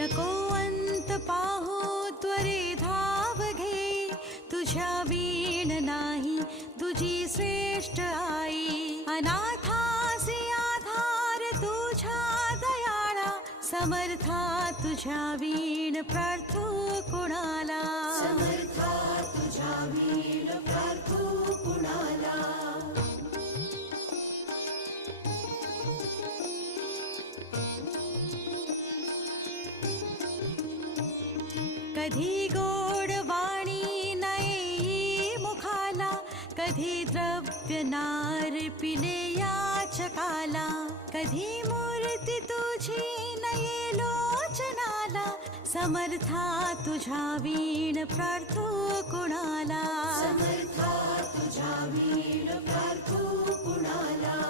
नको अंत पाहू त्वरे धाव घे, तुझ्या वीण नाही तुझी श्रेष्ठ आई. अनाथासी आधार तुझ्या दयाळा, समर्था तुझ्या वीण प्रार्थू कुणाला. समर्था तुझ्या वीण प्रार्थू कुणाला. कधी गोड वाणी नये मुखाला, कधी द्रव्य नार पिले याचकाला. कधी मूर्ती तुझी नये लोचनाला, समर्था तुझ्या वीण प्रार्थू कुणाला. समर्था तुझ्या वीण प्रार्थू कुणाला.